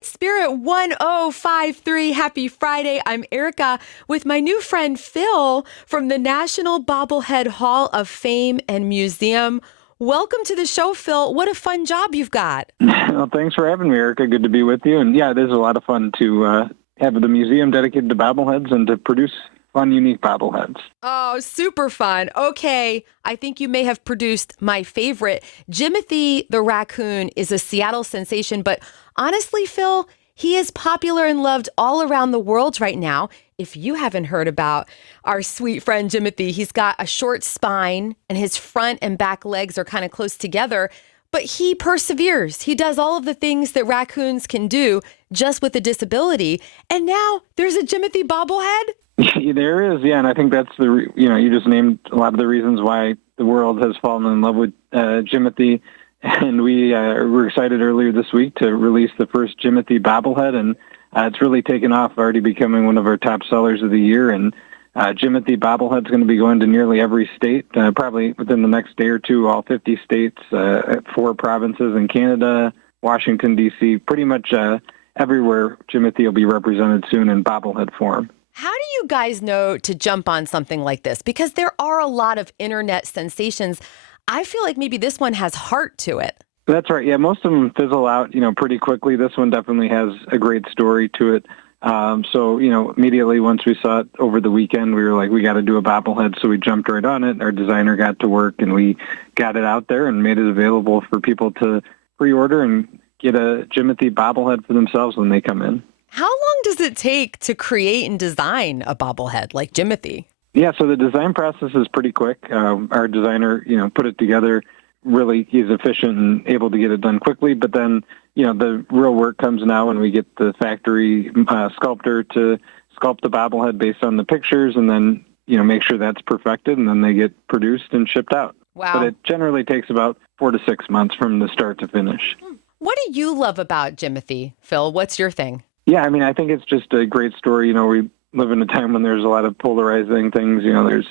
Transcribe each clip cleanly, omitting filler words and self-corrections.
Spirit 1053, happy Friday. I'm Erica with my new friend Phil from the National Bobblehead Hall of Fame and Museum. Welcome to the show, Phil. What a fun job you've got. Well, thanks for having me, Erica. Good to be with you. And yeah, it is a lot of fun to have the museum dedicated to bobbleheads and to produce fun, unique bobbleheads. Oh, super fun. Okay, I think you may have produced my favorite. Jimothy the raccoon is a Seattle sensation, but honestly, Phil, he is popular and loved all around the world right now. If you haven't heard about our sweet friend Jimothy, he's got a short spine and his front and back legs are kind of close together, but he perseveres. He does all of the things that raccoons can do just with a disability. And now there's a Jimothy bobblehead. There is, yeah, and I think that's you just named a lot of the reasons why the world has fallen in love with Jimothy. And we were excited earlier this week to release the first Jimothy bobblehead, and it's really taken off, already becoming one of our top sellers of the year. And Jimothy bobblehead is going to be going to nearly every state, probably within the next day or two, all 50 states, 4 provinces in Canada, Washington, D.C., pretty much everywhere Jimothy will be represented soon in bobblehead form. How do you guys know to jump on something like this? Because there are a lot of internet sensations. I feel like maybe this one has heart to it. That's right. Yeah, most of them fizzle out, pretty quickly. This one definitely has a great story to it. So, immediately once we saw it over the weekend, we were like, we got to do a bobblehead. So we jumped right on it. Our designer got to work and we got it out there and made it available for people to pre-order and get a Jimothy bobblehead for themselves when they come in. How long does it take to create and design a bobblehead like Jimothy? Yeah, so the design process is pretty quick. Our designer, put it together. Really, he's efficient and able to get it done quickly. But then, the real work comes now when we get the factory sculptor to sculpt the bobblehead based on the pictures and then, make sure that's perfected and then they get produced and shipped out. Wow. But it generally takes about 4 to 6 months from the start to finish. What do you love about Jimothy, Phil? What's your thing? Yeah, I think it's just a great story. We live in a time when there's a lot of polarizing things. There's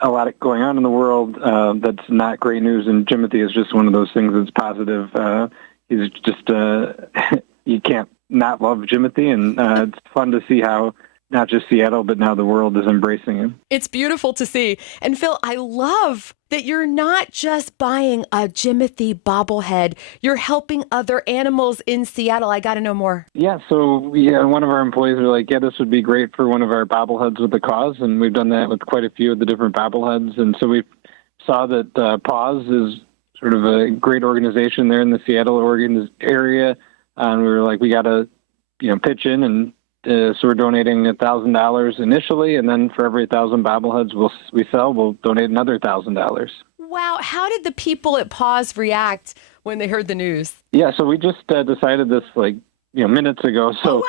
a lot going on in the world that's not great news, and Jimothy is just one of those things that's positive. He's just, you can't not love Jimothy, and it's fun to see how not just Seattle, but now the world is embracing him. It's beautiful to see. And Phil, I love that you're not just buying a Jimothy bobblehead. You're helping other animals in Seattle. I got to know more. Yeah, so one of our employees were like, yeah, this would be great for one of our bobbleheads with a cause. And we've done that with quite a few of the different bobbleheads. And so we saw that Paws is sort of a great organization there in the Seattle area. And we were like, we got to, pitch in and so we're donating $1,000 initially, and then for every 1,000 bobbleheads we sell, we'll donate another $1,000. Wow. How did the people at Paws react when they heard the news? Yeah, so we just decided this minutes ago. So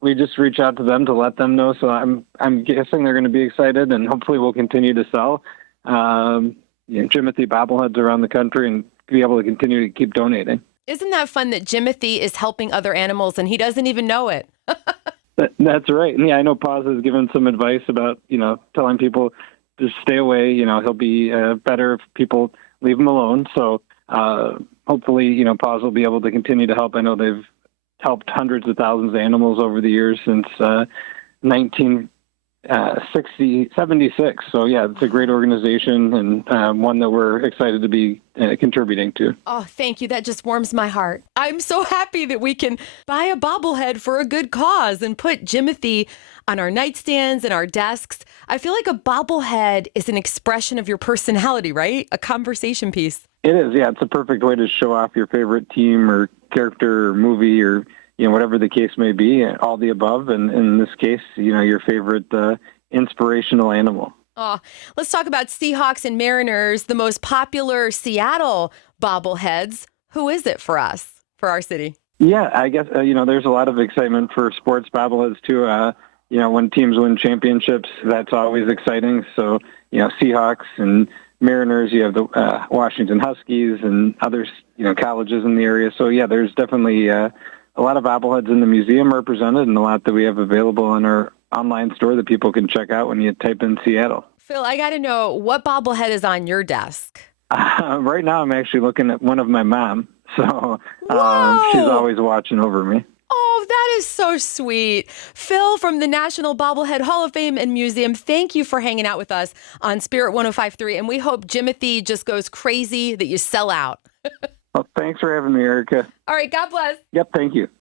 we just reached out to them to let them know. So I'm guessing they're going to be excited, and hopefully we'll continue to sell Jimothy bobbleheads around the country and be able to continue to keep donating. Isn't that fun that Jimothy is helping other animals and he doesn't even know it? That's right. And yeah, I know Paws has given some advice about, telling people to stay away. He'll be better if people leave him alone. So hopefully, Paws will be able to continue to help. I know they've helped hundreds of thousands of animals over the years since 76. So yeah, it's a great organization and one that we're excited to be contributing to. Oh, thank you. That just warms my heart. I'm so happy that we can buy a bobblehead for a good cause and put Jimothy on our nightstands and our desks. I feel like a bobblehead is an expression of your personality, right? A conversation piece. It is. Yeah, it's a perfect way to show off your favorite team or character or movie or whatever the case may be, all the above, and in this case, your favorite inspirational animal. Oh, let's talk about Seahawks and Mariners, the most popular Seattle bobbleheads. Who is it for us, for our city? Yeah, I guess, there's a lot of excitement for sports bobbleheads too. When teams win championships, that's always exciting. So, Seahawks and Mariners, you have the Washington Huskies and other, colleges in the area. So, yeah, there's definitely a lot of bobbleheads in the museum represented and a lot that we have available in our online store that people can check out when you type in Seattle. Phil, I got to know, what bobblehead is on your desk? Right now, I'm actually looking at one of my mom, so she's Whoa! always watching over me. Oh, that is so sweet. Phil from the National Bobblehead Hall of Fame and Museum, thank you for hanging out with us on Spirit 105.3. And we hope Jimothy just goes crazy, that you sell out. Well, thanks for having me, Erica. All right, God bless. Yep, thank you.